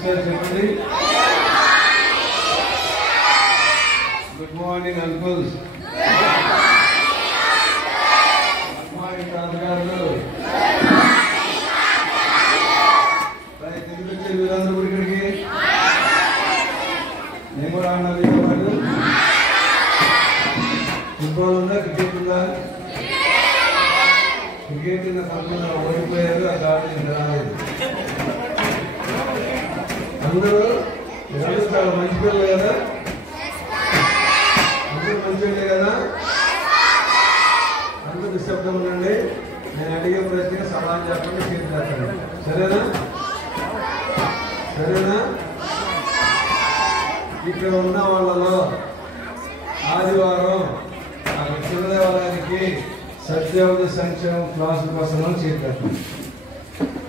Good morning, uncles. Good morning, తాతగారు. ఎందుకు వచ్చారు వీరందరూ కూడా ఇక్కడికి? నేను కూడా అన్నది పాటు ఫుట్బాల్ ఉందా, క్రికెట్ ఉందా? క్రికెట్ పక్కన ఓడిపోయారు, ఆ గాడి రాలేదు. అందరూ చాలా మంచి పిల్లలు కదా, అందరూ మంచి కదా. అందరూ నిశ్శబ్దం ఉండండి. నేను అడిగే ప్రశ్నగా సమాధానం చెప్పండి, చేతులు సరేనా? సరేనా? ఇక్కడ ఉన్న వాళ్ళలో ఆదివారం ఆ కృష్ణదేవాలయానికి సత్యవతి సంక్షేమ క్లాసుల కోసం చేతులు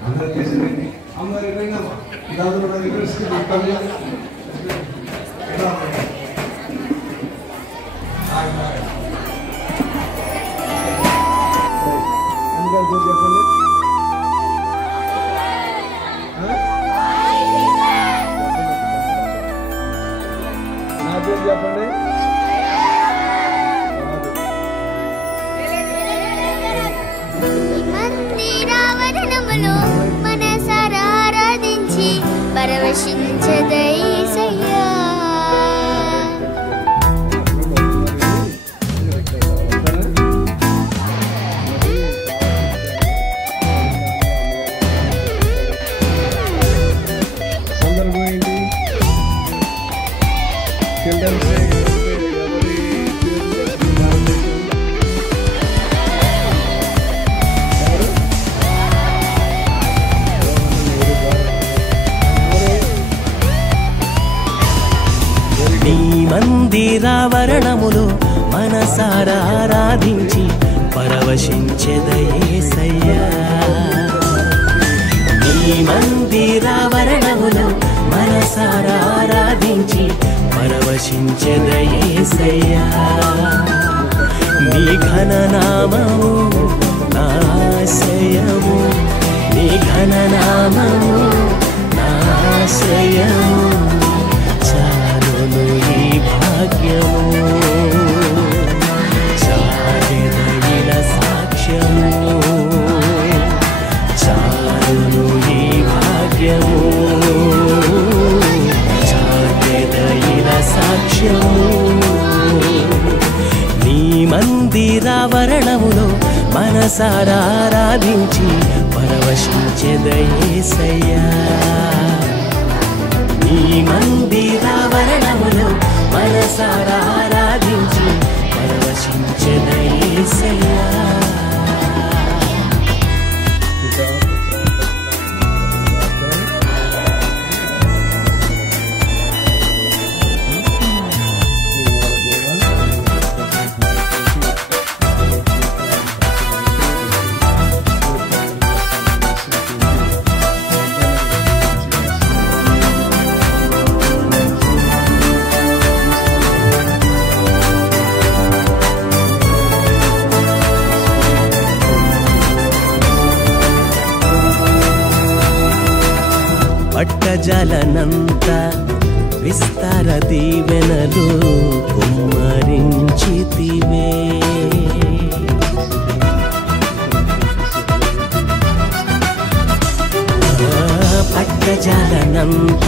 అందరూ చేసిందండి. అమ్మ ఎక్కడమ్మా దాదాపు చెప్పండి. నా పేరు చెప్పండి. మందిరావరణములో మనసారా ఆరాధించి పరవశించదైసయ్యా. మందిరావరణములో మనసారా ఆరాధించి పరవశించెదయేసయ్యా. నీ మందిరావరణములో మనసారా ఆరాధించి పరవశించెదయేసయ్యా. నీ ఘననామము నాశయము, నీ ఘననామము నాశయము. చాలును ఈ భాగ్యము, చాటెదగిన సాక్ష్యము. చాలును ఈ భాగ్యము, చాటెదగిన సాక్ష్యము. నీ మందిరావరణములో మనసారా ఆరాధించి పరవశించెదయేసయ్యా. నీ మందిరావరణములో మనసారా ఆరాధించి పరవశించెదయేసయ్యా. పట్టజలనంత విస్తార దీవెనలు కుమ్మరించితివే. పట్టజలనంత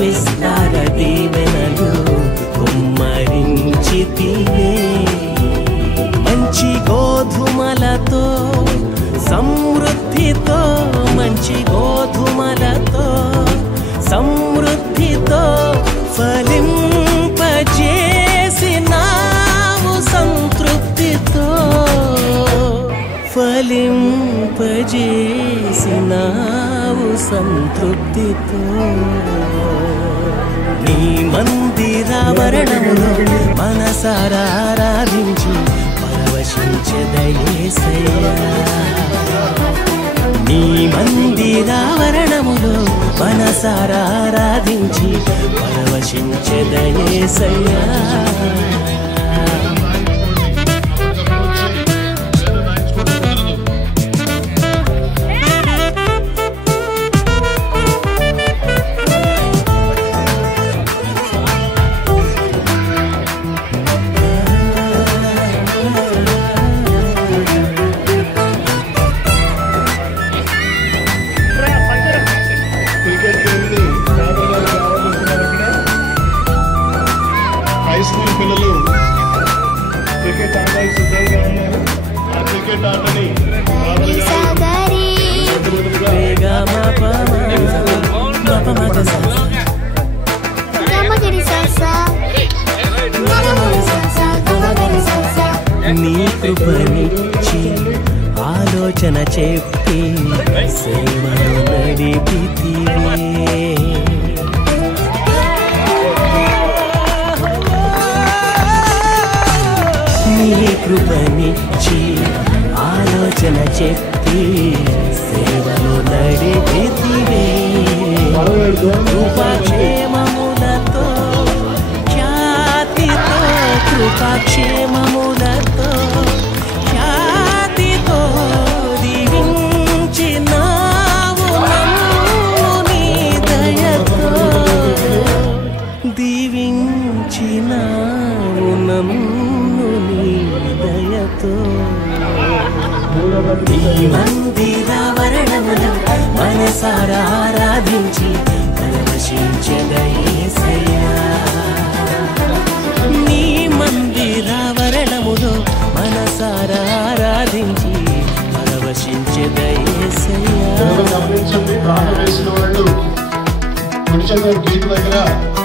విస్తార దీవెనలు కుమ్మరించితివే. మంచి గోధుమలతో సమృద్ధితో, మంచి గోధుమలతో సమృద్ధితో ఫలింపజేసినావు సంతృప్తితో, ఫలింపజేసినావు సంతృప్తితో. నీ మందిరావరణములో మనసారా ఆరాధించి పరవశించెదయేసయ్యా. నీ మందిరావరణములో మనసారా ఆరాధించి పరవశించెదయేసయ్యా. ఆటని సాగరి గమగరి సాసా గమగరి సాసా నీ కృపనిచ్చి ఆలోచన చెప్పి సేవను నడిపితివే నీ కృపనిచ్చి ఆలోచన చెప్పి సేవను నడిపితివే కృపాక్షేమములతో ఖ్యాతితో కృపాక్షేమములతో ఖ్యాతితో దీవించినావు నన్ను నీ దయతో దీవించినావు నన్ను నీ దయతో నీ మందిరావరణములో మనసారా ఆరాధించి పరవశించెదయేసయ్యా నీ మందిరావరణములో మనసారా ఆరాధించి పరవశించెదయేసయ్యా గమనించండి. ప్రాణం వేసిన వాళ్ళు కుడి చేతి గేట్ దగ్గర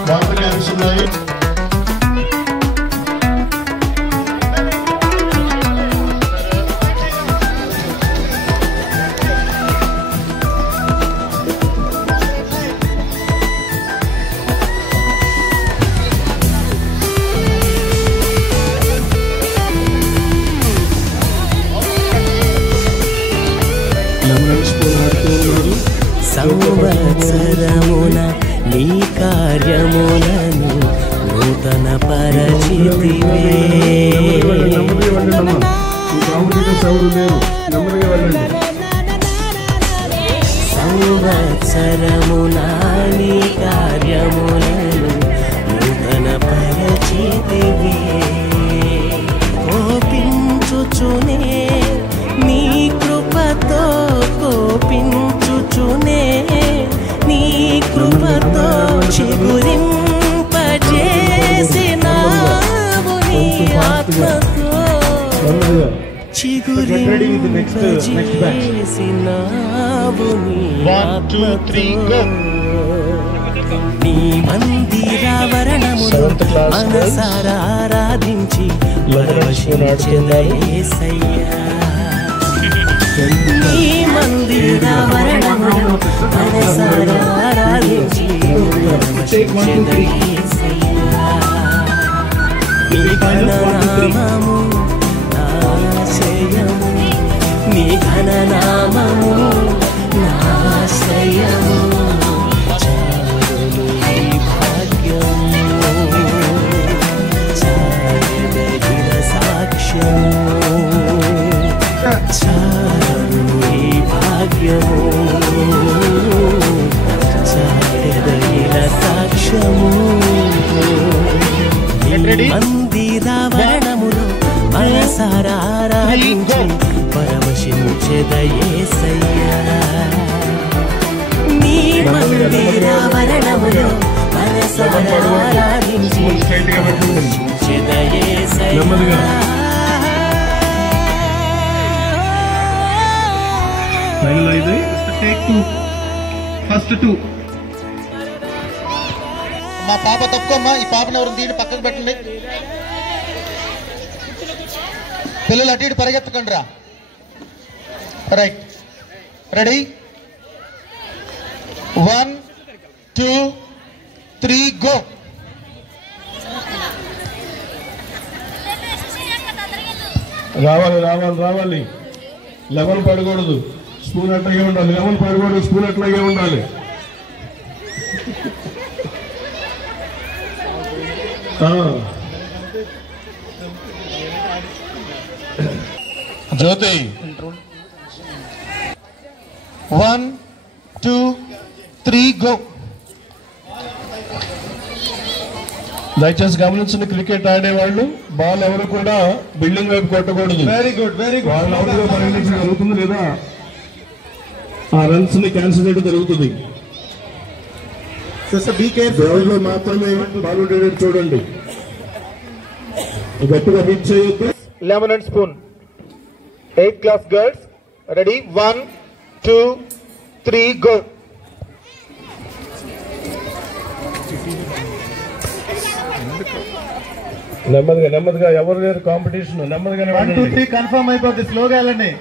వాటర్ క్యాన్స్ ఉన్నాయి. సంవత్సరమున నీ కార్యములను నూతన పరచితివే సంవత్సరమున నీ కార్యములను నూతన పరచితివే కోపించుచునే నీ కృపతో కోపించుచునే నీ కృపతో చిగురింపజేసినావు నీ ఆత్మతో చిగురింపజేసినావు నీ ఆత్మతో నీ మందిరావరణములో మనసారా ఆరాధించి పరవశించెదయేసయ్యా నీ మందిరావరణములో మనసారా ఆరాధించి పరవశించెదయేసయ్యా నీ ఘననామము నాశయము నీ ఘననామము నాశయము చాలును ఈ భాగ్యము చాలెదగిన సాక్ష్యము చాలును ఈ భాగ్యము చాలెదగిన సాక్ష్యము మందిరావరణములో మనసారా ఆరాధించి పరవశించెదయేసయ్యా నీ మందిరావరణములో మనసారా ఆరాధించి పరవశించెదయేసయ్యా ఫస్ట్ టూ మా పాప తప్పుకోమ్మా. ఈ పాపను ఎవరు దీన్ని పక్కకు పెట్టండి. పిల్లలు అటు ఇటు పరిగెత్తకండి రా. Right, ready, 1 2 3 go. రావాలి రావాలి రావాలి. లెవెల్ పడకూడదు, స్పూన్ అట్లాగే ఉండాలి. లెవెల్ పడకూడదు, స్పూన్ అట్లాగే ఉండాలి. జ్యోతి 1 2 3 గో. దయచేసి గమనించిన క్రికెట్ ఆడేవాళ్ళు బాల్ ఎవరు కూడా బిల్డింగ్ వైపు కొట్టకూడదు. Very good very good. వాళ్ళు అవుట్గా పరిగణించడం జరుగుతుంది, లేదా ఆ రన్స్ ని క్యాన్సిల్ చేయడం జరుగుతుంది. గ్రౌండ్ లో మాత్రమే బాల్ ఉండేటట్టు చూడండి. గట్టిగా హిట్ చేయొద్దు. Lemon and spoon. 8th class girls. Ready? 1, 2, 3, go. నెమ్మదిగా ఎవరు లేరు కాంపిటీషన్ నెమ్మదిగా 1, 2, 3 కన్ఫర్మ్ అయిపోద్ది. స్లోగా వెళ్ళండి.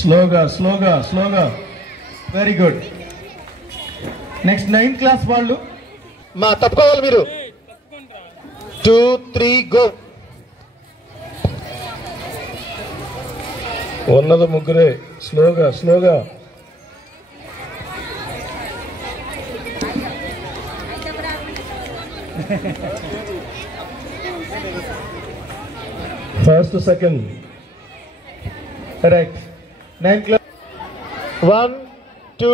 స్లోగా very good. Next 9th class వాళ్ళు మా తప్పుకోవాలి మీరు. 2, 3, go. ఉన్నది ముగ్గురే. స్లోగా first second correct. 9th class 1, 2,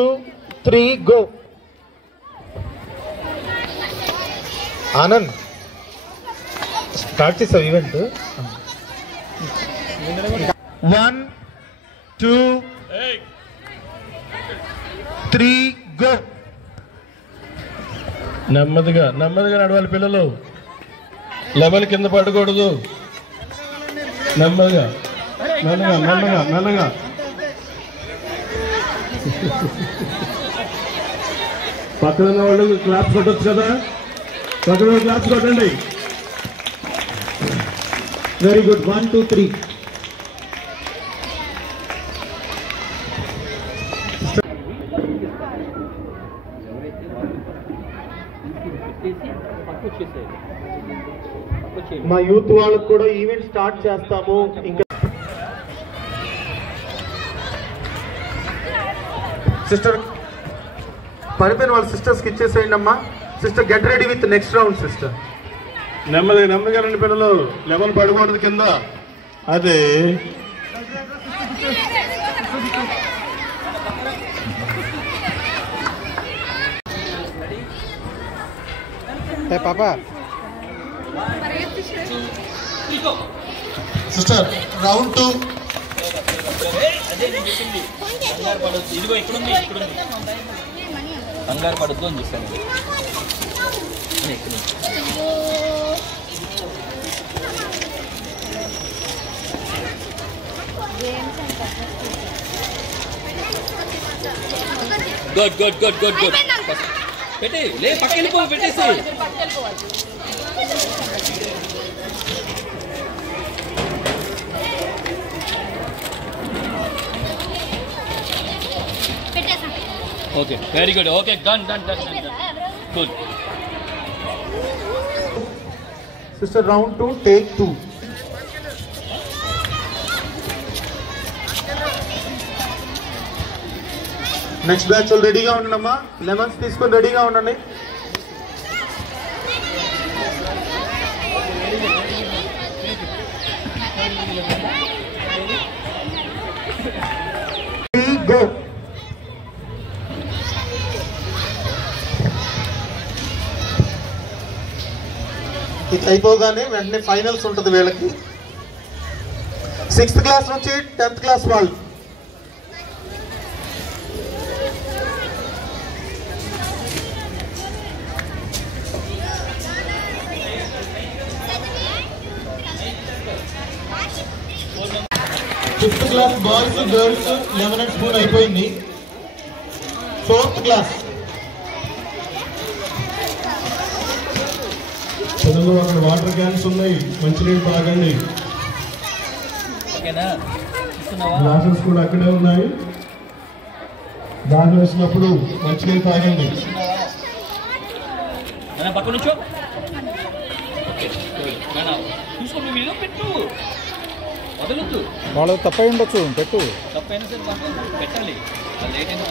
3, go. Anand start చేసావు ఈవెంట్. 1, 2, 3, go. నెమ్మదిగా నడవాలి పిల్లలు. లెవెల్ కింద పడకూడదు. మెల్లగా పక్కన ఉన్న వాళ్ళు క్లాప్స్ కొట్టచ్చు కదా. పక్కన క్లాప్స్ కొట్టండి. Very good. 1, 2, 3. మా యూత్ వాళ్ళకు కూడా ఈవెంట్ స్టార్ట్ చేస్తాము. ఇంకా సిస్టర్ పడిపోయిన వాళ్ళ సిస్టర్స్కి ఇచ్చేసేయండి అమ్మా. Sister get ready with next round. Sister నెమ్మదిగా రండి పిల్లలు. లెవెల్ పడకూడదు కింద. అదే పాపా సిస్టర్ రౌండ్ 2. ఇదిగో ఇక్కడుంది కంగారు పడద్దు అని చెప్పాను. గుడ్ పెట్టి లే పక్క వెళ్ళిపో. పెట్టేసి okay very good. Okay done good. Sister round 2 take 2. Next batch వాళ్ళు రెడీగా ఉండండి అమ్మా. లెమన్స్ తీసుకొని రెడీగా ఉండండి. గో. ఇది అయిపోగానే వెంటనే ఫైనల్స్ ఉంటుంది వీళ్ళకి. 6th క్లాస్ నుంచి 10th క్లాస్ వాళ్ళు. Fifth class boys girls 11 and school అయిపోయింది. 4th క్లాస్ పిల్లలు అక్కడ వాటర్ క్యాన్స్ ఉన్నాయి. మంచినీళ్ళు తాగండి. గ్లాసెస్ కూడా అక్కడే ఉన్నాయి. దాని వేసినప్పుడు మంచినీళ్ళు తాగండి. పక్క నుంచో చూసుకోండి. వీళ్ళు పెట్టు వదలొద్దు. వాళ్ళు తప్పై ఉండొచ్చు. పెట్టు. తప్పైనా సరే పెట్టాలి. లేట్ అయినా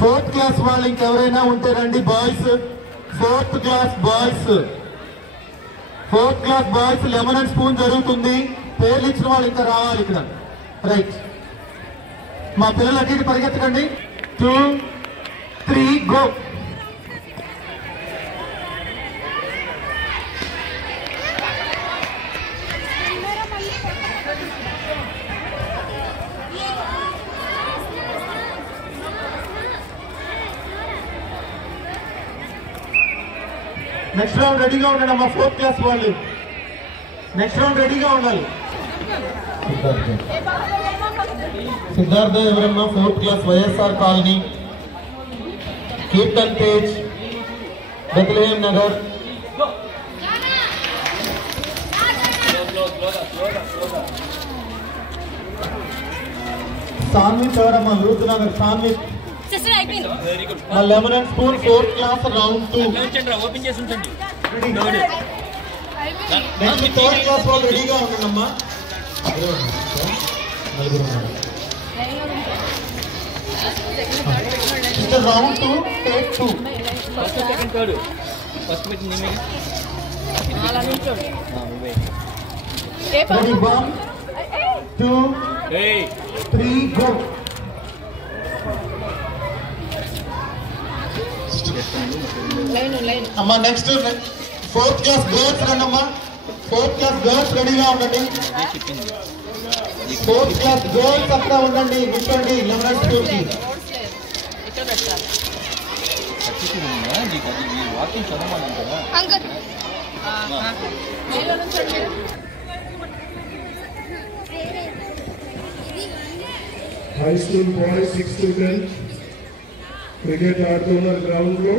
ఫోర్త్ క్లాస్ వాళ్ళు ఇంకెవరైనా ఉంటే రండి boys. 4th class boys 11 and spoon జరుగుతుంది. పేర్లు ఇచ్చిన వాళ్ళు ఇంకా రావాలి ఇక్కడ. రైట్. మా పిల్లలు అటు ఇటు పరిగెత్తకండి. 2, 3, గో. నెక్స్ట్ రౌండ్ రెడీగా ఉండండి అమ్మా. 4th క్లాస్ వాళ్ళు నెక్స్ట్ రౌండ్ రెడీగా ఉండాలి. సిద్ధార్థ ఎవరమ్మా? 4th class YSR colony, Keerthan పేజ్, బెత్లెహేం నగర్. సాన్విచ్ ఎవరమ్మా? లూత్ నగర్ సాన్విచ్. మా lemon and spoon 4th class round 2. Open చేసి ఉంచండి. నెక్స్ట్ 3rd క్లాస్ వాళ్ళు రెడీగా ఉండండమ్మా. Round 2 take 2. First second third first మీట్ నేమే రెడీ 1 2 3 గో. అమ్మా నెక్స్ట్ 4th క్లాస్ గర్ల్స్ రండి అమ్మా. 4th క్లాస్ గర్ల్స్ రెడీగా ఉండండి. 4th క్లాస్ గర్ల్స్ అక్కడ ఉండండి, నింపండి లెమన్ స్కూల్ కి. వాకింగ్ చదవాలి కదా. High school boys 6 to 10 cricket ఆడుతున్నారు గ్రౌండ్ లో.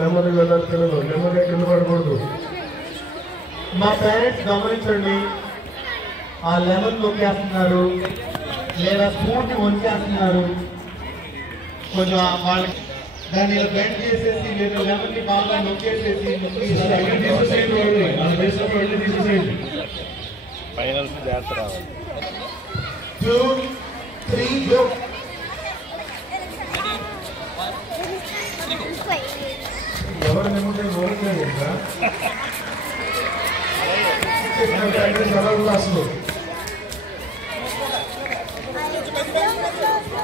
నెమ్మదిగా వెళ్ళాలి పిల్లలు, నెమ్మదిగా కింద పడకూడదు. మా పేరెంట్స్ గమనించండి, ఆ లెమన్ నొక్కేస్తున్నారు లేదా స్పూన్ వంచేస్తున్నారు. కొంచెం వాళ్ళకి దాన్ని ఇలా బెండ్ చేసేసి లేదా లెమన్ ని బాగా నొక్కేసేసి ఫైనల్ జాగ్రత్త రావాలి. 2 3 గో. ఎవరు నెమ్మదిగా ఓడిపోయింది క్లాసులో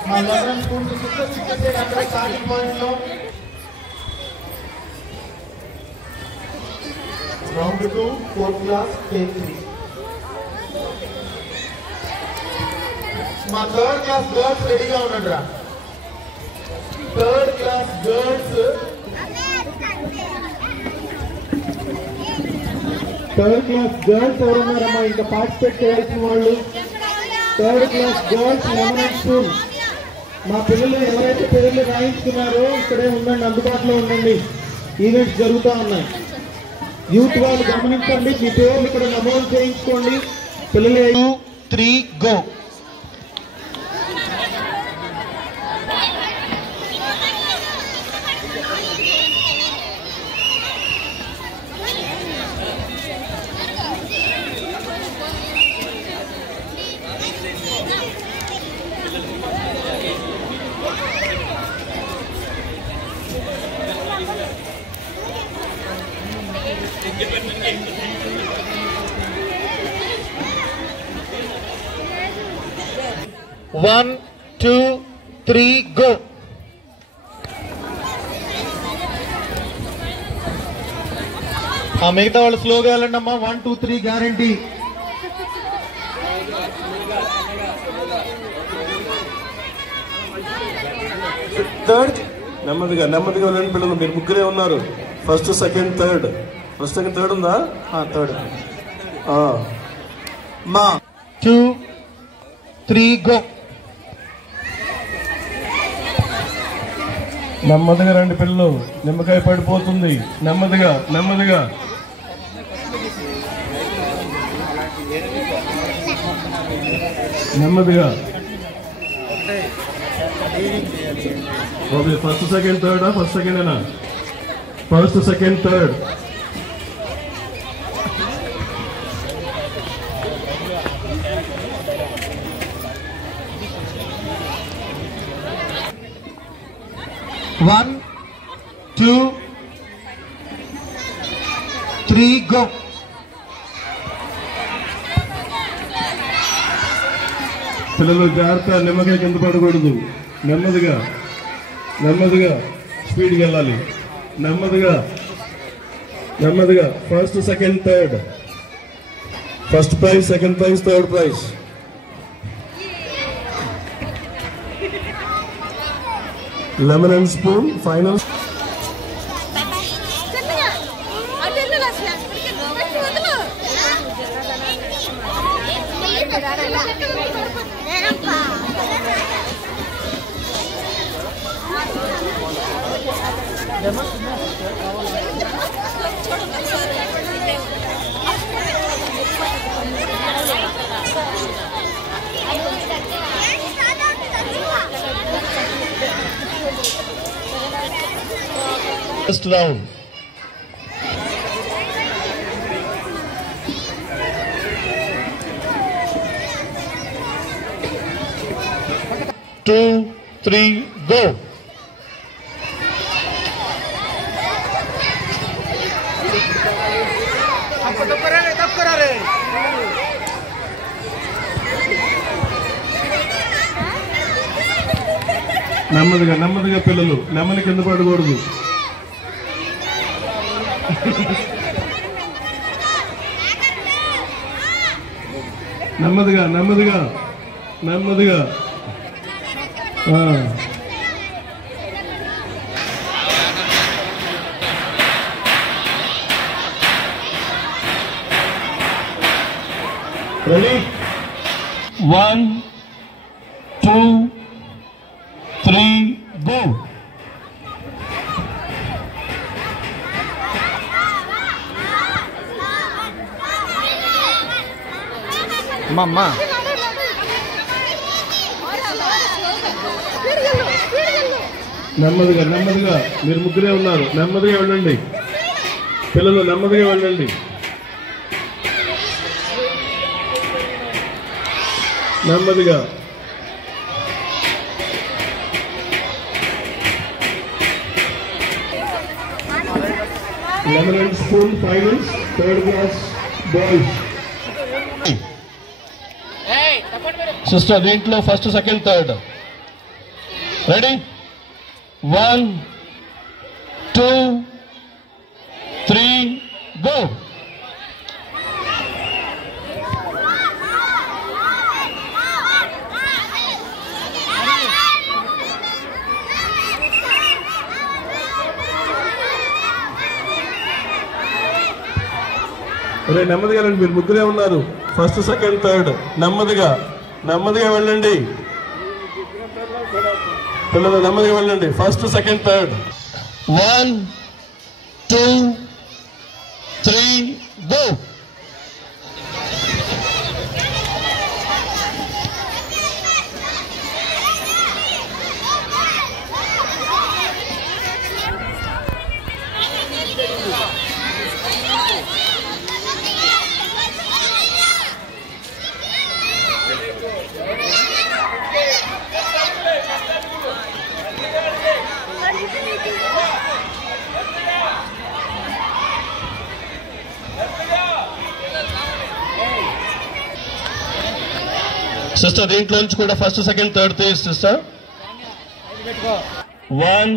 మా లెమన్ స్పూన్ అక్కడ స్టార్టింగ్ పాయింట్ లో. Round 2 4th class take 3. మా 3rd క్లాస్ గర్ల్స్ రెడీగా ఉండండి రా. 3rd class girls 3rd class girls ఎవరున్నారమ్మా ఇంకా పార్టిసిపేట్ చేయాల్సిన వాళ్ళు? 3rd class girls lemon and spoon. మా పిల్లలు ఎవరైతే పేర్లు రాయించుకున్నారో ఇక్కడే ఉండండి, అందుబాటులో ఉండండి. ఈవెంట్స్ జరుగుతూ ఉన్నాయి. యూత్ వాళ్ళు గమనించండి, మీ పేర్లు ఇక్కడ నమోదు చేయించుకోండి. పిల్లలు 2 3 గో. One, 2, 3, go. మిగతా వాళ్ళు స్లోగా వెళ్ళండి అమ్మా. 1 2 3 గ్యారంటీ. నెమ్మదిగా నెమ్మదిగా వెళ్ళండి పిల్లలు, మీరు ముగ్గురే ఉన్నారు. ఫస్ట్ సెకండ్ థర్డ్ ఉందా? 3rd. మా 2 3 గో. నెమ్మదిగా రండి పిల్లలు, నిమ్మకాయ పడిపోతుంది. నెమ్మదిగా నెమ్మదిగా. నెమ్మదిగా. ఓకే, ఫస్ట్ సెకండ్ థర్డా? ఫస్ట్ సెకండేనా? First second third. 1, 2, 3, go. పిల్లలు జాగ్రత్త, నెమ్మదిగా కింద పడకూడదు. నెమ్మదిగా నెమ్మదిగా స్పీడ్కి వెళ్ళాలి. నెమ్మదిగా నెమ్మదిగా. First, second, third. First prize, second prize, third prize. Lemon and spoon final. First round. Two, three, go. నెమ్మదిగా నెమ్మదిగా పిల్లలు, నెమ్మది కింద పడకూడదు. నెమ్మదిగా నెమ్మదిగా నెమ్మదిగా. రెడీ? 1, 2, 3, go. అమ్మా నెమ్మదిగా నెమ్మదిగా. మీరు ముగ్గురే ఉన్నారు. నెమ్మదిగా వెళ్ళండి పిల్లలు, నెమ్మదిగా వెళ్ళండి. నెమ్మదిగా. Lemon and spoon finals, third class boys. Sister, దీంట్లో first, second, third. Ready? 1, 2, 3, go. అరే నెమ్మదిగా వెళ్ళండి, మీరు ముగ్గురే ఉన్నారు. First, second, third. నెమ్మదిగా నెమ్మదిగా వెళ్ళండి పిల్లలు, నెమ్మదిగా వెళ్ళండి. First, second, third. 1, 2, 3, go. Sister, దీంట్లోంచి కూడా ఫస్ట్, సెకండ్, థర్డ్ తీసి సిస్టర్. 1,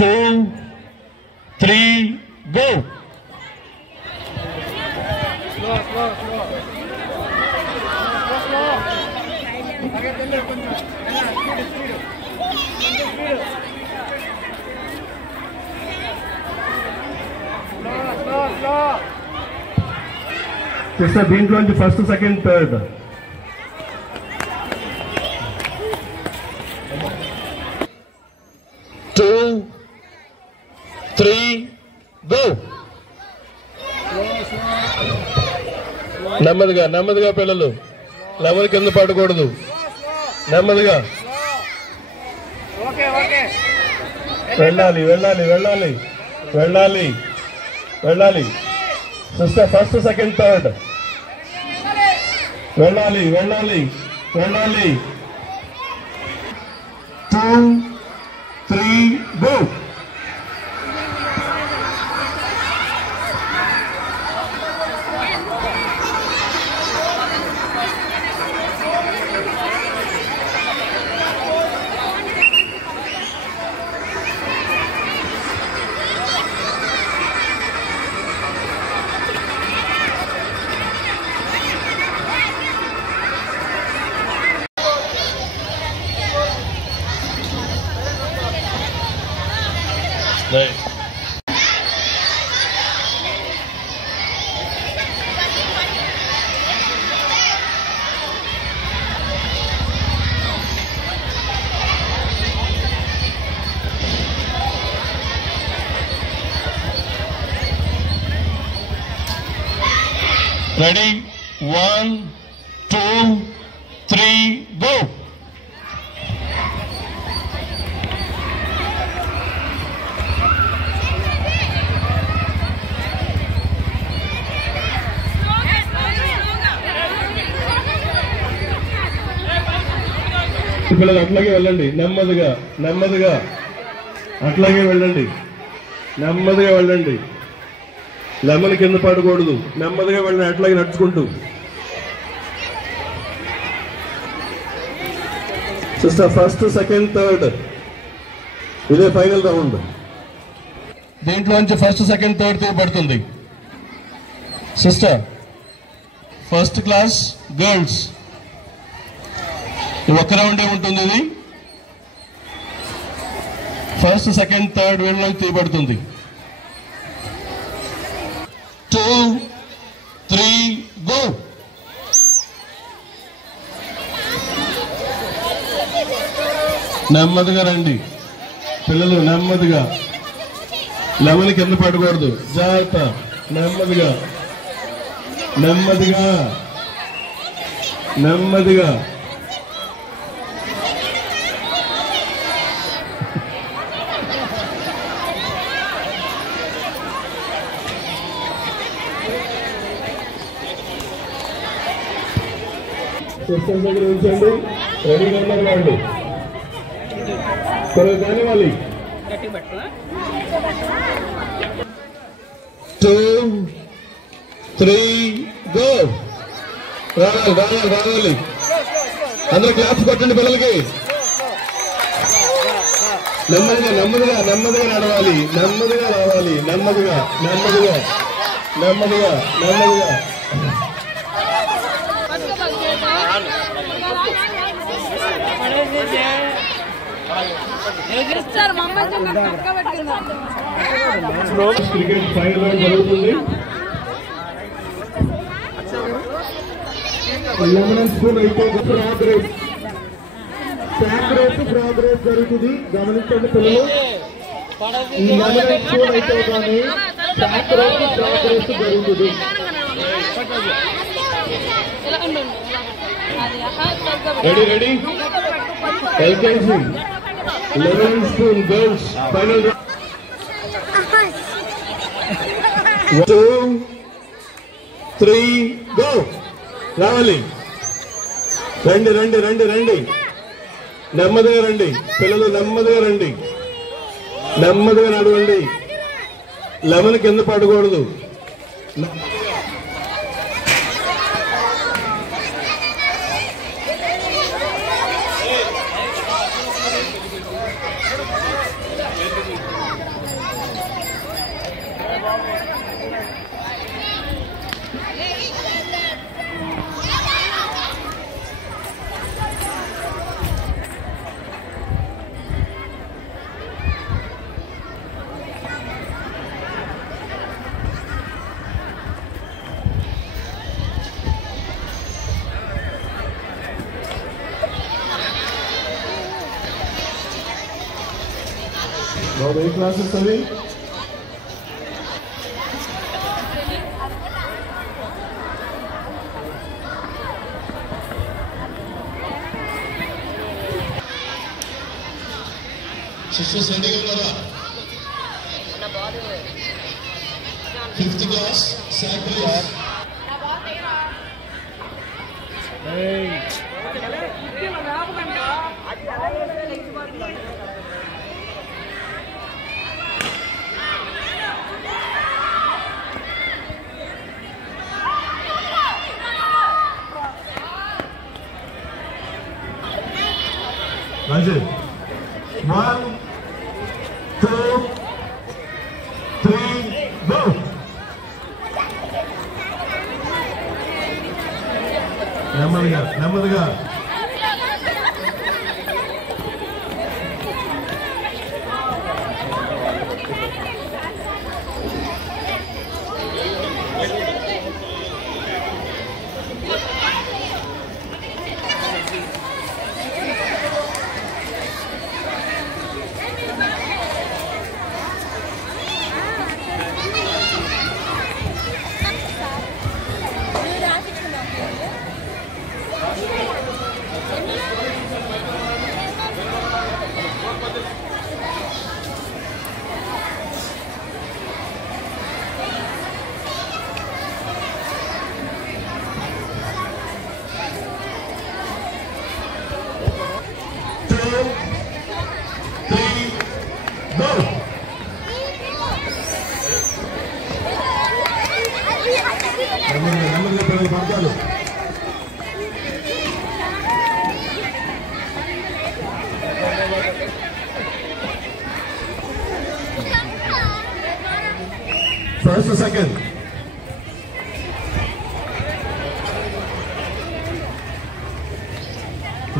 2, 3, go. సిస్టర్, దీంట్లోంచి ఫస్ట్, సెకండ్, థర్డ్. 2, 3, go. నెమ్మదిగా నెమ్మదిగా పిల్లలు, నెమ్మది కింద పడకూడదు. నెమ్మదిగా వెళ్ళాలి వెళ్ళాలి వెళ్ళాలి వెళ్ళాలి వెళ్ళాలి. Sister, first, second, third. వెళ్ళాలి వెళ్ళాలి వెళ్ళాలి. 2, 3, రెడీ 1 2 3 గో. పిల్లలు అట్లాగే వెళ్ళండి, నెమ్మదిగా నెమ్మదిగా అట్లాగే వెళ్ళండి, నెమ్మదిగా వెళ్ళండి. లెమన్ కింద పడకూడదు, నెమ్మదిగా వెళ్ళండి అట్లాగే నడుచుకుంటూ. సిస్టర్ ఫస్ట్ సెకండ్ థర్డ్ ఇదే ఫైనల్ రౌండ్. దీంట్లోంచి ఫస్ట్ సెకండ్ థర్డ్ తీయబడుతుంది. సిస్టర్ ఫస్ట్ క్లాస్ గర్ల్స్ ఒక రౌండే ఉంటుంది. ఇది ఫస్ట్ సెకండ్ థర్డ్ వీళ్ళకి తీయబడుతుంది. 2 3 గో. నెమ్మదిగా రండి పిల్లలు, నెమ్మదిగా. లెమన్ కింద పడకూడదు, జాగ్రత్త. నెమ్మదిగా నెమ్మదిగా నెమ్మదిగా. సిస్టమ్ దగ్గర ఉంచండి, రెడీగా ఉన్నారు వాళ్ళు. త్వరగా కానివ్వాలి. 2 3 గో. రావాలి రావాలి రావాలి. అందరూ క్లాప్స్ కొట్టండి పిల్లలకి. నెమ్మదిగా నెమ్మదిగా నెమ్మదిగా నడవాలి, నెమ్మదిగా రావాలి, నెమ్మదిగా నెమ్మదిగా నెమ్మదిగా నెమ్మదిగా. క్రికెట్ ఫైనల్ రౌండ్ జరుగుతుంది. లెమన్ స్పూన్ అయితే ప్రోగ్రెస్, ప్రోగ్రెస్ జరుగుతుంది. గమనించండి పిల్లలు, ఈ లెమన్ స్పూన్ అయితే కానీ ప్రోగ్రెస్ జరుగుతుంది. Ready ready. LKG lemon spoon girls final. 2 3 go. రావాలి, రండి రండి రండి రండి. నెమ్మదిగా రండి పిల్లలు, నెమ్మదిగా రండి, నెమ్మదిగా నడవండి. లెమన్ కింద పడకూడదు. బాబు ఏ క్లాస్ వస్తుంది? సిస్టర్స్ రెడీగా ఉన్నారా? 5th class sacrifice. Ajay, 1 2 3 go. నెమ్మదిగా నెమ్మదిగా. First second.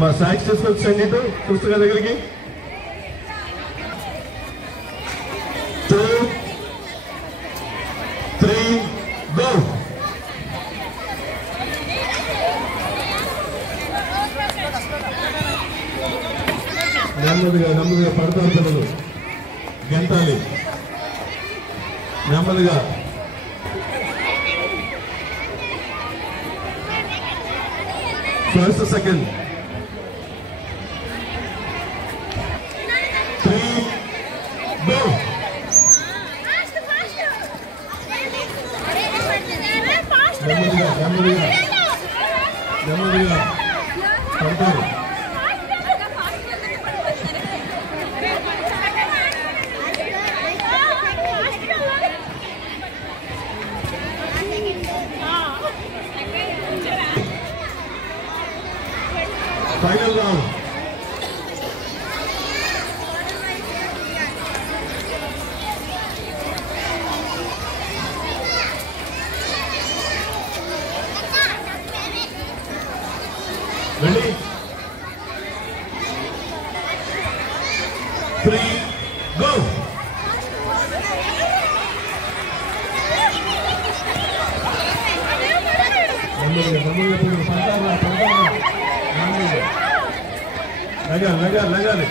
మా సాక్స్ తీసుకొచ్చండి ఇటు పుస్తకాల దగ్గరికి. 2, 3 గో. నెమ్మదిగా పడతారు పిల్లలు, గంటాలి నెమ్మదిగా. First second. 3 గో. నెమ్మదిగా పడతారు. Final round. రెడీ? 3 గో. లగాలి.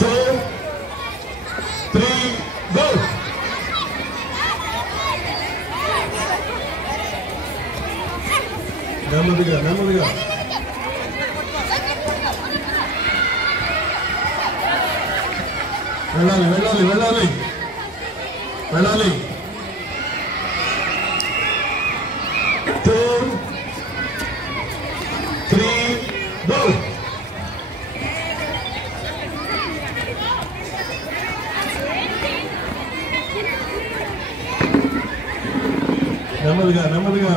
2, 3 గో. నెమ్మదిగా వెళ్ళాలి. 2, 3 గో. నెమ్మదిగా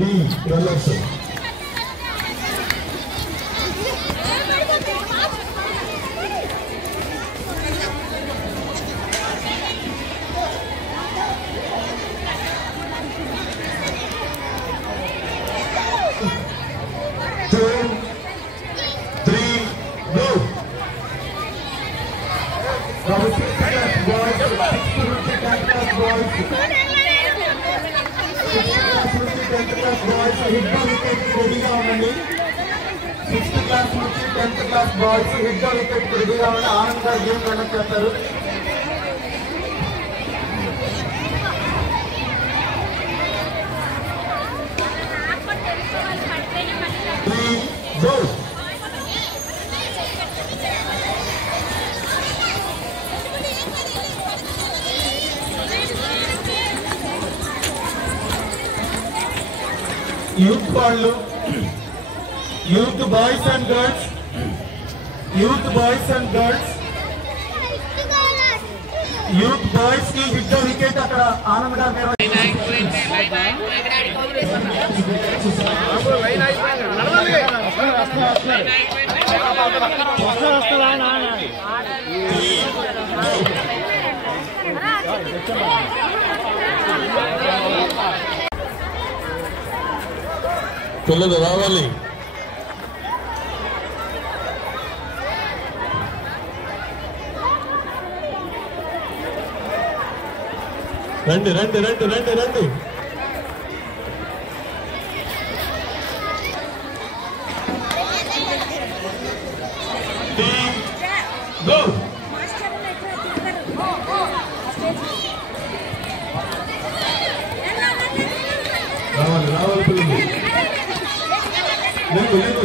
D ప్రదర్శన. సిక్స్త్ క్లాస్ నుంచి 10th class boys hit wicket రెడీగా ఉండి ఆనంద్ గారు గేమ్ కండక్ట్ చేస్తారు. యూత్ వాళ్ళు, youth boys and girls, youth boys కి హిట్ వికెట్ అక్కడ ఆనంద్ గారు పిల్లలు రావాలి. రండి. గో. రావాలి పిల్లలు.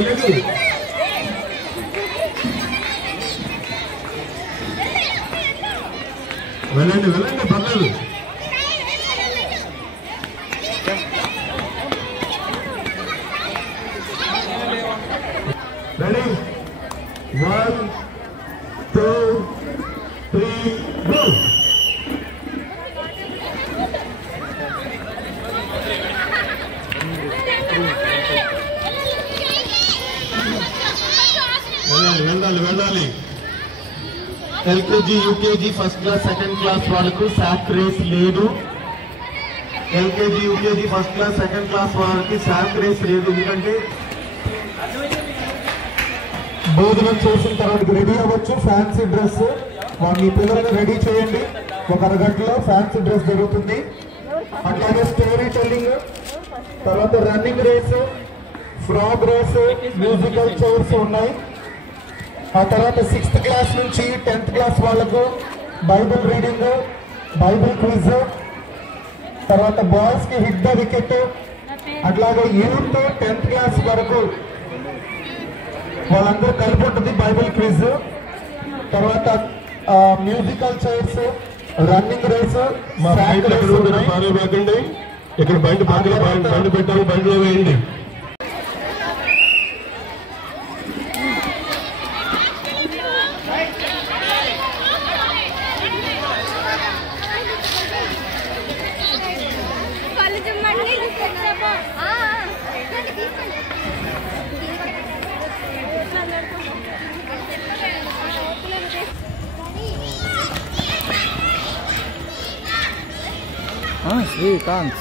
లేదు. వెళ్ళండి పర్లేదు. రెడీ? 1, 2, 3 గో. వెళ్ళాలి. LKG UKG first class second class వాళ్ళకు సాక్ రేస్ లేదు. LKG UKG first class second class వాళ్ళకి సాక్ రేస్ లేదు. ఎందుకంటే భోజనం చేసిన తర్వాత రెడీ అవ్వచ్చు. ఫ్యాన్సీ డ్రెస్ మీ పిల్లల్ని రెడీ చేయండి. ఒక అరగంటలో ఫ్యాన్సీ డ్రెస్ జరుగుతుంది. అట్లాగే స్టోరీ టెల్లింగ్, తర్వాత running race, frog race, musical chairs ఉన్నాయి. ఆ తర్వాత 6th క్లాస్ నుంచి 10th క్లాస్ వాళ్ళకు బైబిల్ రీడింగ్, బైబిల్ క్విజ్, తర్వాత బాయ్స్ కి హిట్ ద వికెట్, అట్లాగే యూత్ 10th క్లాస్ వరకు వాళ్ళందరూ కలిపి ఉంటుంది బైబిల్ క్విజ్. తర్వాత మ్యూజికల్ చైర్స్, రన్నింగ్ రేస్, పారేయకండి. ఇక్కడ బండి పెట్టాలి, బండిలో వేయండి.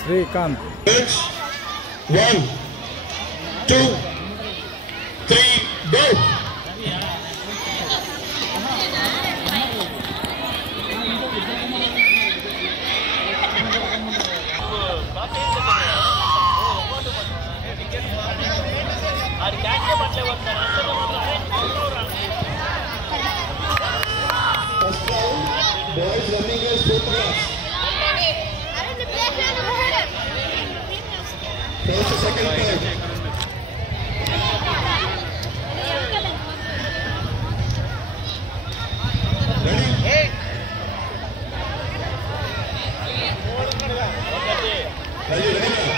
Srikanth 1, 2, 3 go. Boys running race 4th class. First, second, third. Ready? Are you ready now?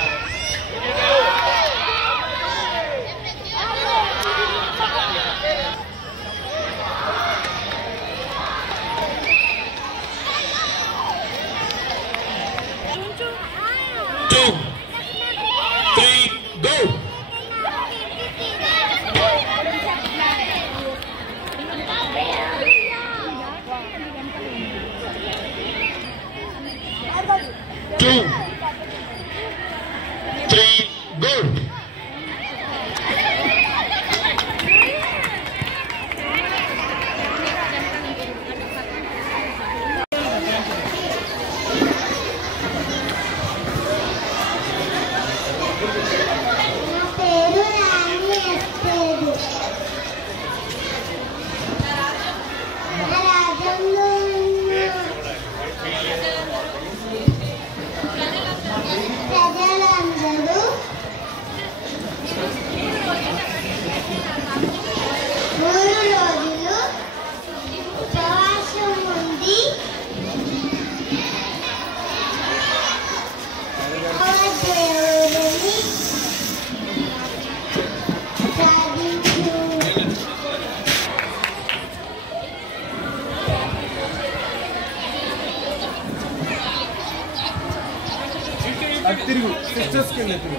తిరుగు సిస్టర్స్కి వెళ్ళి తిరుగు.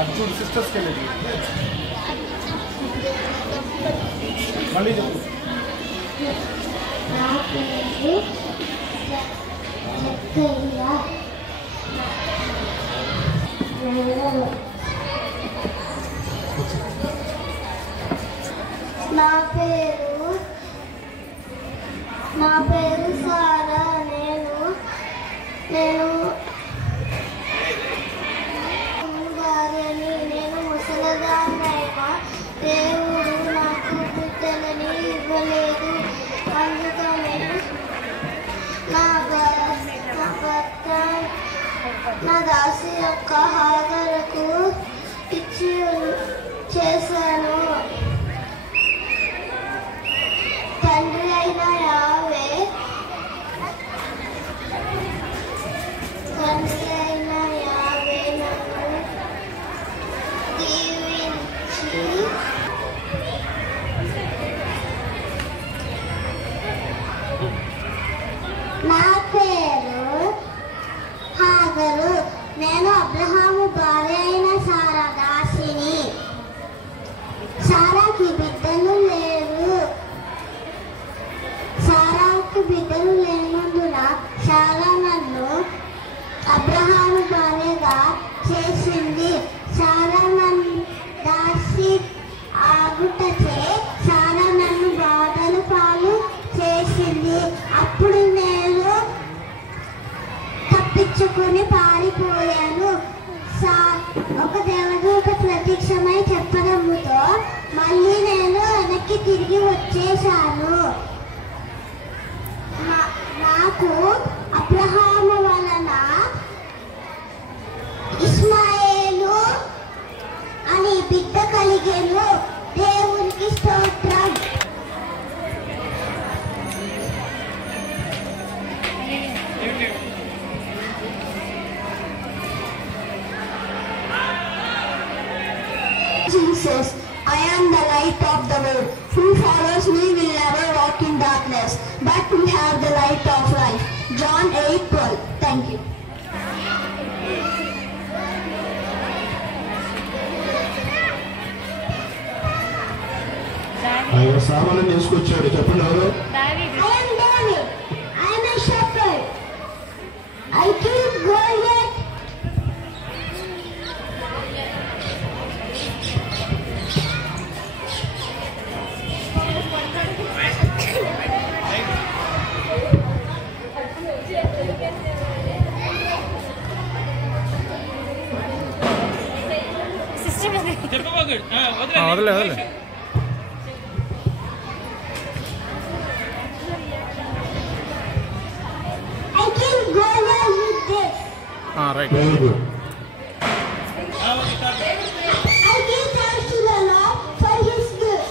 అది చూడు సిస్టర్స్కి వెళ్ళి మళ్ళీ చెప్పు. నా పేరు సారా. నేను భార్యని. నేను ముసలిదాన్నైనా దేవుడు నాకు బిడ్డలని ఇవ్వలేదు. అందుకని నా భర్త నా దాసి యొక్క హాగరకు ఇచ్చి చేశాను. తండ్రి అయిన యావే నన్ను దీవించి అనుకుని పారిపోయాను. ఒక దేవదూత ప్రత్యక్షమై చెప్పడంతో మళ్ళీ నేను వెనక్కి తిరిగి వచ్చేశాను. నాకు అబ్రహాము వలన ఇస్మాయేలు అని బిడ్డ కలిగేను. దేవునికి స్తోత్రం. Jesus, I am the light of the world. Who follows me will never walk in darkness, but will have the light of life. John 8:12. Thank you. ఆయన సామాన్లు తీసుకొచ్చాడు. చెప్పండి ఎవరు? I am David. I am a shepherd. I killed Goliath. వదిలే వదిలే. I killed Goliath with this. Right. Very good. I give thanks to the Lord for His good.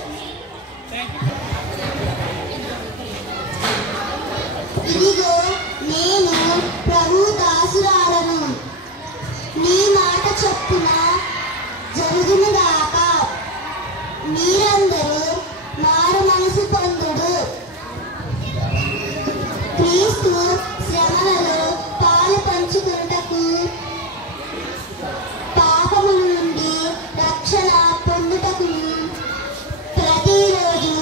ఇదిగో నేను ప్రభు దాసురాలను. నీ మాట చొప్పున జరుగునుగాక. మీరందరూ మారు మనసు పొందుడు. క్రీస్తు శ్రమలలో పాలు పంచుకుంటకు పాపముల నుండి రక్షణ పొందుటకు ప్రతిరోజు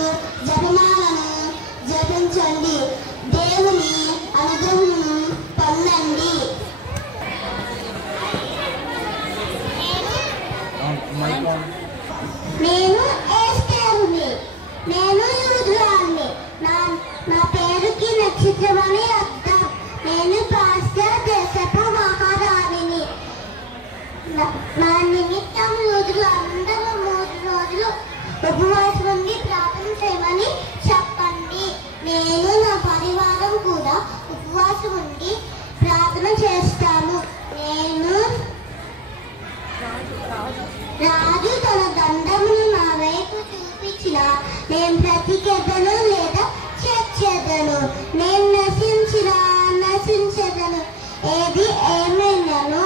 జపమాలను జపించండి. దేవుని అనుగ్రహమును పొందండి. నేను ఎస్తేరుని. నేను యూదురాలిని. నా పేరుకి నక్షత్రమని అర్థం. నేను పాస్టర్ దేశపు మహారాణిని. నా నిమిత్తం యూదులు అందరూ 3 రోజులు ఉపవాసం ఉండి ప్రార్థన చేయమని చెప్పండి. నేను నా పరివారం కూడా ఉపవాసం ఉండి ప్రార్థన చేస్తాము. రాజు తన దండమును నా వైపు చూపించిన నేను బ్రతికెదను లేదా చచ్చెదను. నేను నశించెదను. ఏది ఏమైనాను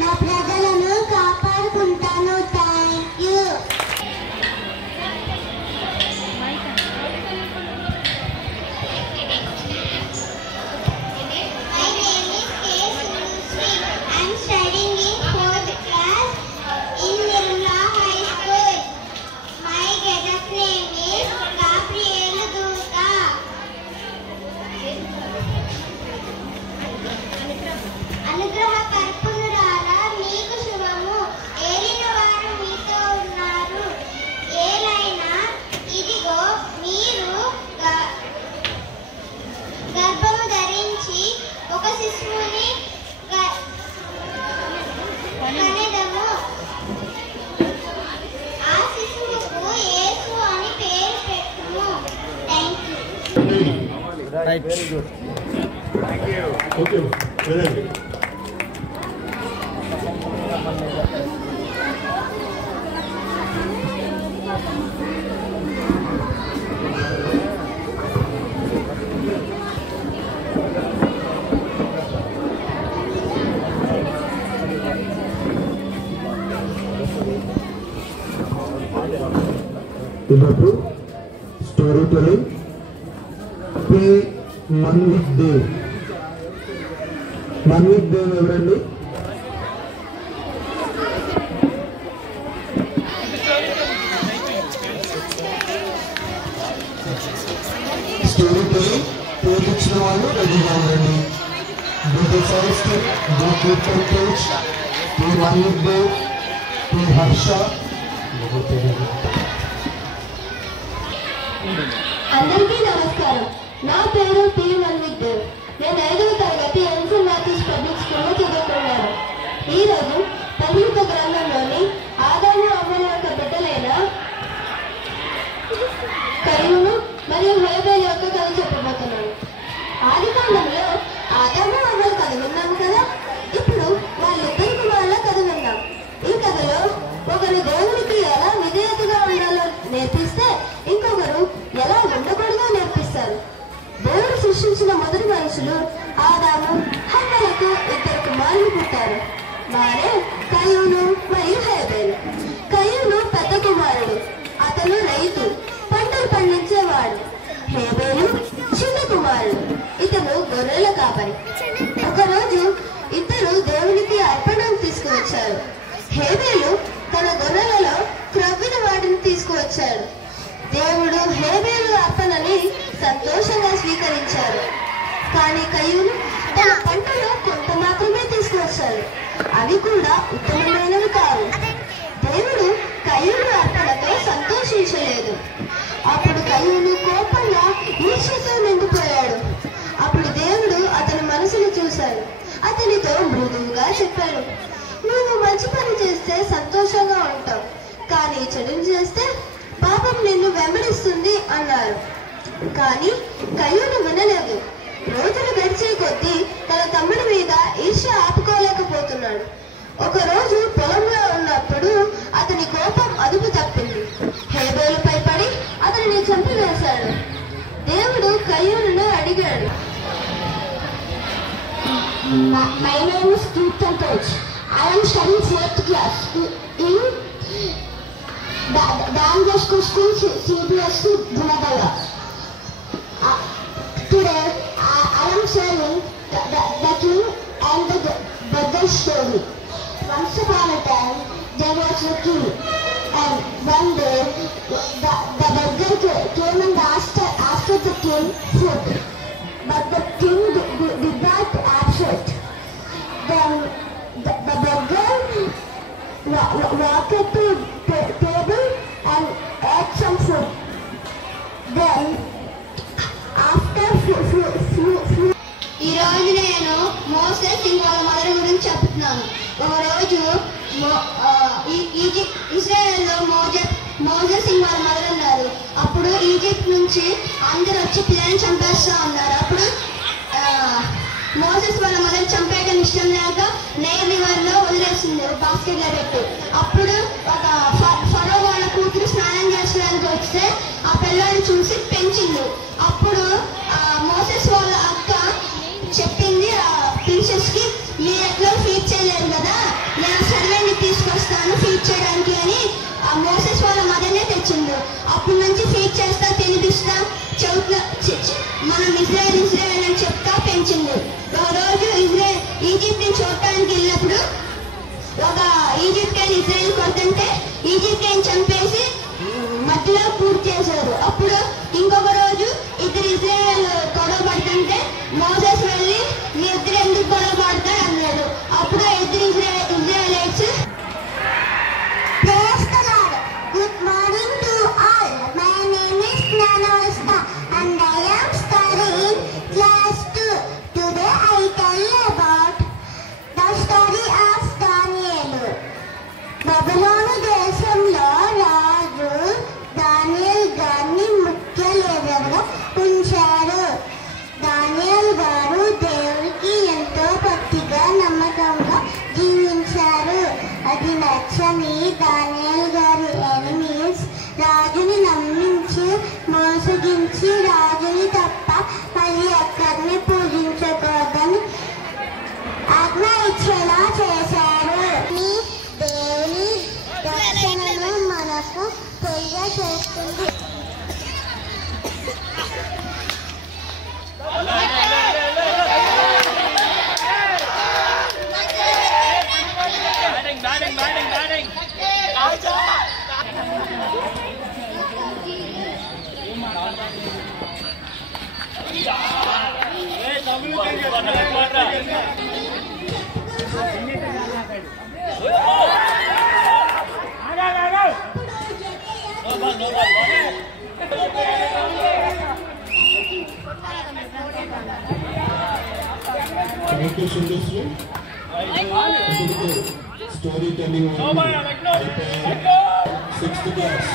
నా ప్రజలను కాపాడుకుంటాను. Thank you. My name is K. Sunusri. I am studying in 4th class in Nirmala High School. My gadget name is Gabriel Duta. అనుగ్రహ కర్పూరాల మీకు శుభము. ఏలిన వారు మీతో ఉన్నారు. ఏలైనా ఇదిగో మీరు గర్భము ధరించి ఒక శిశువుని కనెదము. ఆ శిశువుకు యేసు అని పేరు పెట్టుము. Thank you. రైట్. ఓకే వెళ్ళండి. ఇప్పుడు story telling P Manvith Dev. Manvith Dev ఎవరండి? స్టోరీ టెలింగ్ పేరు ఇచ్చిన వాళ్ళు రెడీగా ఉండండి. P Manvith Dev, P Harsha. అందరికీ నమస్కారం. నా పేరు పి మన్విత్ దేవ్. నేను 5వ తరగతి ఎన్సెంట్ మ్యాథ్స్ పబ్లిక్ స్కూల్లో చదువుకున్నాను. ఈరోజు పరిశుద్ధ గ్రంథంలోని ఆదాము అవ్వల యొక్క బిడ్డలైన కయీను మరియు హేబెలు యొక్క కథ చెప్పబోతున్నాను. ఆదికాండంలో ఆదాము అవ్వల కథ విన్నాము కదా. ఇప్పుడు వాళ్ళిద్దరి కుమారుల కథ విన్నాం. ఈ కథలో ఒకరు దేవునికి ఎలా విధేయతగా ఉండాలో నేర్పిస్తే ఇంకొకరు ఎలా ఉండకూడదో నేర్పిస్తారు. దేవుడు సృష్టించిన మొదటి మనుషులు ఆదాము హవ్వలకు 2 కుమారులు పుట్టారు. వారే కయీను మరియు హేబెలు. కయీను పెద్ద కుమారుడు. అతను రైతు, పంటలు పండించేవాడు. హేబెలు చిన్న కుమారుడు. ఇతను గొర్రెల కాపరి. ఒకరోజు ఇద్దరు దేవునికి అర్పణను తీసుకువచ్చారు. హేబెలు తన గొర్రెలలో క్రొవ్విన వాటిని తీసుకువచ్చాడు. దేవుడు హేబెలు అర్పణని సంతోషంగా స్వీకరించారు. కానీ కయీను తన పంటలో కొంత మాత్రమే తీసుకువచ్చాడు. అవి కూడా ఉత్తమమైనవి కావు. దేవుడు కయీను అర్పణతో సంతోషించలేదు. అప్పుడు కయీను కోపంగా ఈర్ష్యతో నిండిపోయాడు. అప్పుడు దేవుడు అతని మనసును చూశాడు. అతనితో మృదువుగా చెప్పాడు, నువ్వు మంచి పని చేస్తే సంతోషంగా ఉంటావు, కానీ చెడుని చేస్తే పాపం నిన్ను వెంబడిస్తుంది అన్నారు. కానీ కయీను వినలేదు. రోజులు గడిచే కొద్దీ తన తమ్ముడి మీద ఈర్ష్య ఆపుకోలేకపోతున్నాడు. ఒకరోజు పొలంలో ఉన్నప్పుడు అతని కోపం అదుపు తప్పింది. హేబెలుపై పడి అతనిని చంపివేశాడు. దేవుడు కయీనును అడిగాడు, My name is Kirtan Coach. I am studying 4th class in Dangesko School, CBSE, Gunadala. Today I am sharing the king and the beggar story. Once upon a time there was a king, and one day the beggar came and asked the king food, but the king did not accept. Then the beggar walked to the table and ate some food. Then after ఈ రోజు నేను Moses ఇంకా వాళ్ళ mother గురించి చెప్తున్నాను. ఒకరోజు ఇజ్రాయెల్లో Moses ఇంకా వాళ్ళ మదర్ ఉన్నారు. అప్పుడు ఈజిప్ట్ నుంచి అందరూ వచ్చి పిల్లల్ని చంపేస్తా ఉన్నారు. అప్పుడు మోసెస్ వాళ్ళ మదర్ చంపేయడం ఇష్టం లేక నైల్ రివర్ లో వదిలేసింది బాస్కెట్ లో పెట్టి. అప్పుడు ఒక ఫరో వాళ్ళ కూతురు స్నానం చేసడానికి వస్తే ఆ పిల్లని చూసి పెంచింది. అప్పుడు మోసెస్ వాళ్ళ అక్క చెప్పింది ఆ ప్రిన్సెస్ కి, మీరు ఎట్లా ఫీడ్ చేయలేరు కదా, నేను సర్వేని తీసుకొస్తాను ఫీడ్ చేయడానికి అని ఆ మోసెస్ వాళ్ళ మదర్నే తెచ్చింది. అప్పటి నుంచి ఫీడ్ చేస్తా, తినిపిస్తా, చౌట్లో మనం ఇజ్రాయెల్ అని చెప్తా పెంచింది. ఒక రోజు ఈజిప్ట్ ని చూడటానికి వెళ్ళినప్పుడు ఒక ఈజిప్టియన్ ఇజ్రాయెల్ కొడుతుంటే ఈజిప్టియన్ చంపేసి మట్టిలో పూర్తి చేశారు. అప్పుడు ఇంకొక రోజు ఇద్దరు ఇజ్రాయెల్ గొడవ పడుతుంటే మోసెస్ వెళ్ళి మీ ఇద్దరు ఎందుకు గొడవ పడతారు అన్నాడు. అప్పుడు ఇద్దరు Israelites, good morning to all, my name is Gnanavasta and I am studying class 2. Today I tell about the story of Daniel. బబులోను దేశంలో రాజు దానియేల్ గారిని ముఖ్య లీడర్గా ఉంచారు. దానియేల్ గారు దేవుడికి ఎంతో భక్తిగా నమ్మకంగా జీవించారు. అది నచ్చని దానియేల్ గారి ఎనిమీస్ రాజుని నమ్మించి మోసగించి రాజుని తప్ప మళ్ళీ ఎక్కడిని పూజించకూడదని ఆజ్ఞ ఇచ్చేలా చేశారు. దేవుని రక్షణను మనకు తెలియజేస్తుంది. Story telling 6th class.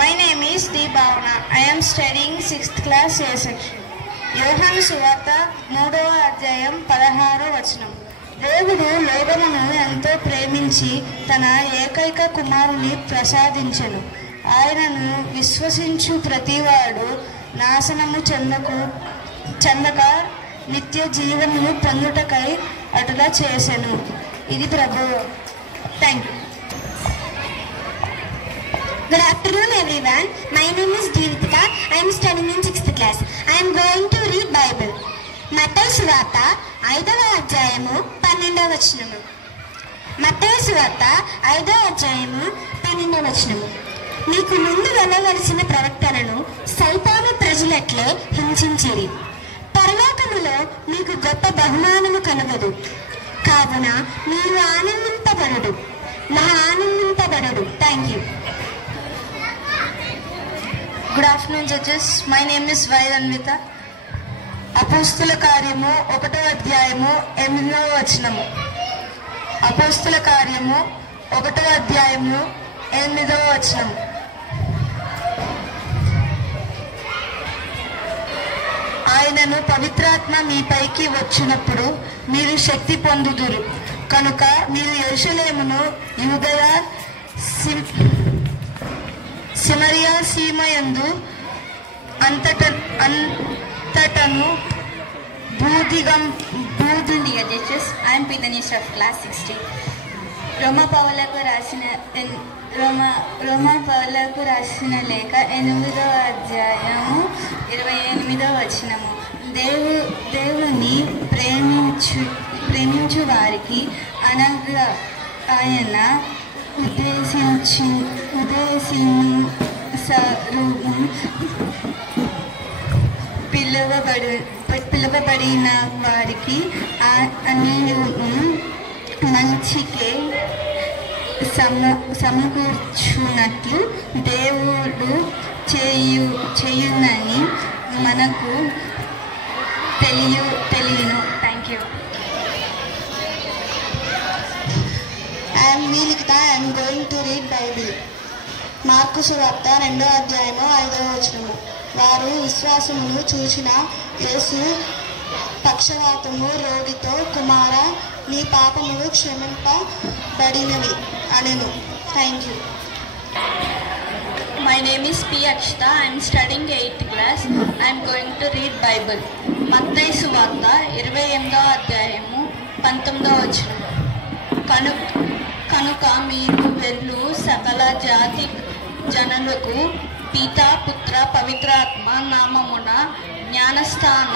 My name is D. Bhavana. I am studying 6th class A section. యోహాను సువార్త 3వ అధ్యాయం 16వ వచనం. దేవుడు లోకమును ఎంతో ప్రేమించి తన ఏకైక కుమారుని ప్రసాదించెను. ఆయనను విశ్వసించు ప్రతివాడు నాశనము చెందక నిత్య జీవమును పొందుటకై అటులా చేసెను. ఇది ప్రభువు. Thank you. Good afternoon everyone. My name is Deepika. I am studying in 6th class. I am going to read Bible. మత్తయి సువార్త 5వ అధ్యాయము 12వ వచనము. మత్తయి సువార్త 5వ అధ్యాయము 12వ వచనము. మీకు ముందు వెళ్ళవలసిన ప్రవక్తలను సైతాను ప్రజలట్లే హింసించిరి. పరలోకములో మీకు గొప్ప బహుమానము కలుగదు. కావున మీరు ఆనందింపబడడు. Thank you. Good afternoon judges. My name is Vairanvita. అపోస్తుల కార్యము 1వ అధ్యాయము 8వ వచనము. అపోస్తుల కార్యము 1వ అధ్యాయము 8వ వచనము. ఆయనను పవిత్రాత్మ మీపైకి వచ్చినప్పుడు మీరు శక్తి పొందుదురు కనుక మీరు యెరూషలేమును యూదయ సమరియా సీమయందు అంతటను judges. I'm Pitanish of class 16. రోమా పౌలకు రాసిన లేఖ 8వ అధ్యాయము 28వ వచనము. దేవుని ప్రేమించు వారికి అనగా ఆయన పిలువబడిన వారికి మంచికే సమకూర్చున్నట్లు దేవుడు చేయునని మనకు తెలియను. Thank you. I am Nikita. I am going to read Bible. Mark సువార్త 2వ అధ్యాయము 5వ వచనము. వారు విశ్వాసమును చూసిన యేసు పక్షవాతము రోగితో, కుమార నీ పాపములు క్షమింపబడినవి అనెను. Thank you. My name is P. Akshita. I am studying 8th class. I am going to read Bible. మత్తయి సువార్త 28వ అధ్యాయము 19వ వచనం. కనుక మీరు వెళ్ళు సకల జాతి జనులకు పితా పుత్ర పవిత్రాత్మ నామమున జ్ఞానస్థాన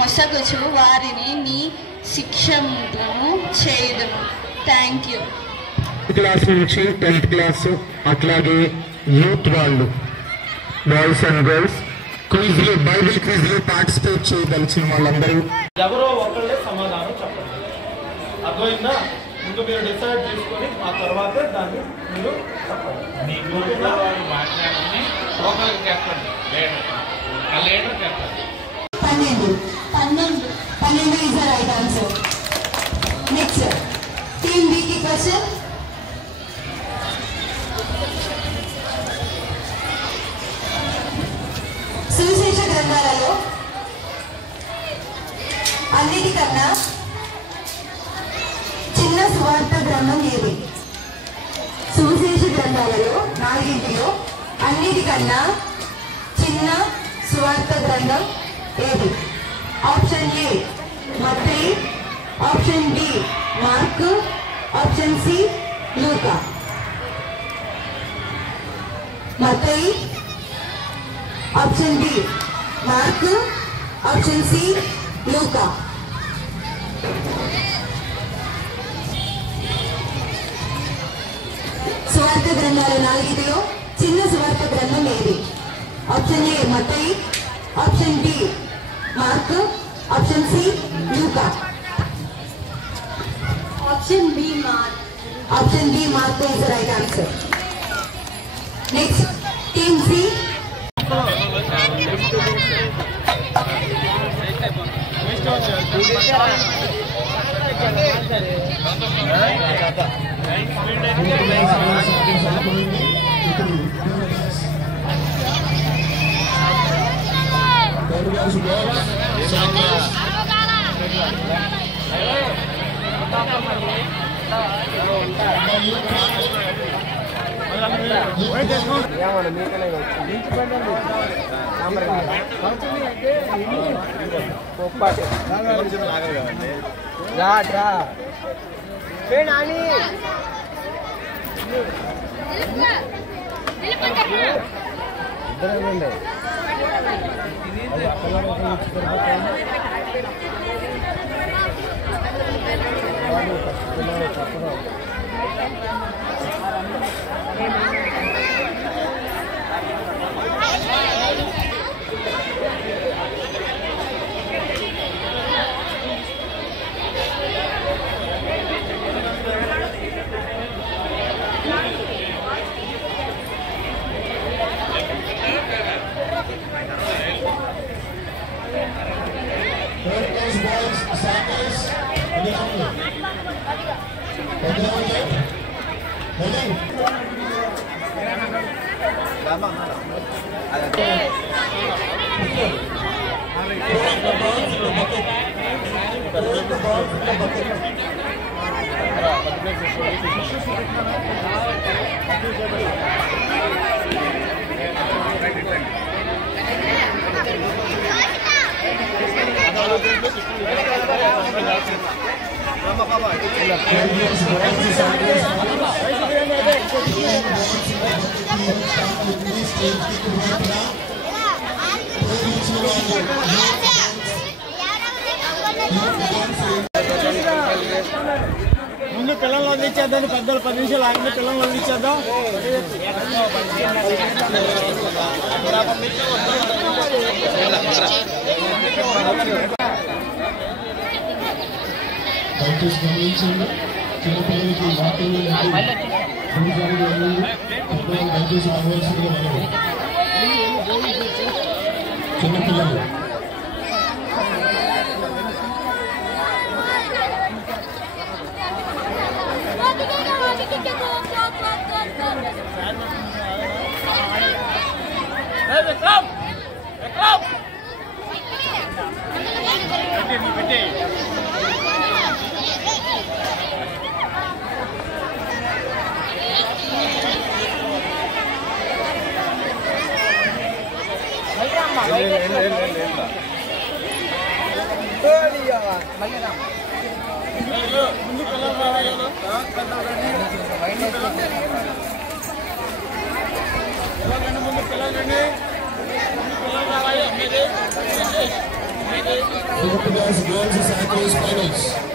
మొసగుచు వారిని నీ శిక్షను చేయుదును. Thank you. క్లాస్ నుంచి 10th క్లాస్, అట్లాగే యూత్ వాళ్ళు, బాయ్స్ అండ్ గర్ల్స్ క్విజ్లు, బైబిల్ క్విజ్లు పార్టిసిపేట్ చేయదలిచిన వాళ్ళందరూ ఎవరో ఒకళ్ళే సమాధానం చెప్పండి. అర్థమైందా? ఇంకా మీరు డిసైడ్ చేసుకొని ఆ తర్వాత దాన్ని మీరు చెప్పండి. మాట్లాడి ఒకరికి చెప్పండి. లీడర్ చెప్పండి. 12 is the right answer. Next, team B की question. సువిశేష గ్రంథాలలో అన్నిటికన్నా చిన్న సువార్త గ్రంథం ఏది? సువిశేష గ్రంథాలలో 4 అన్నిటికన్నా చిన్న సువార్త గ్రంథం ఏది? ఆప్షన్ ఏ మత్తయి, option B mark, option C లూకా. మత్తయి, option B mark, option C లూకా. సువార్త గ్రంథాలు 4లో చిన్న సువార్త గ్రంథం ఏది? ఆప్షన్ ఏ మత్తయి, option B mark, option C లూకా. Option B mark. Option B mark is the right answer. Next, team C. ముందు పిల్లలు అందించేద్దాం, పెద్దలు 10 నిమిషాలు ఆగిన పిల్లలు అందించేద్దాం. దయచేసి గమనించండి, చిన్నపిల్లలకి వాటిని దయచేసి ఆగవలసిందిగా మనవి. చిన్నపిల్లలు girls and finals.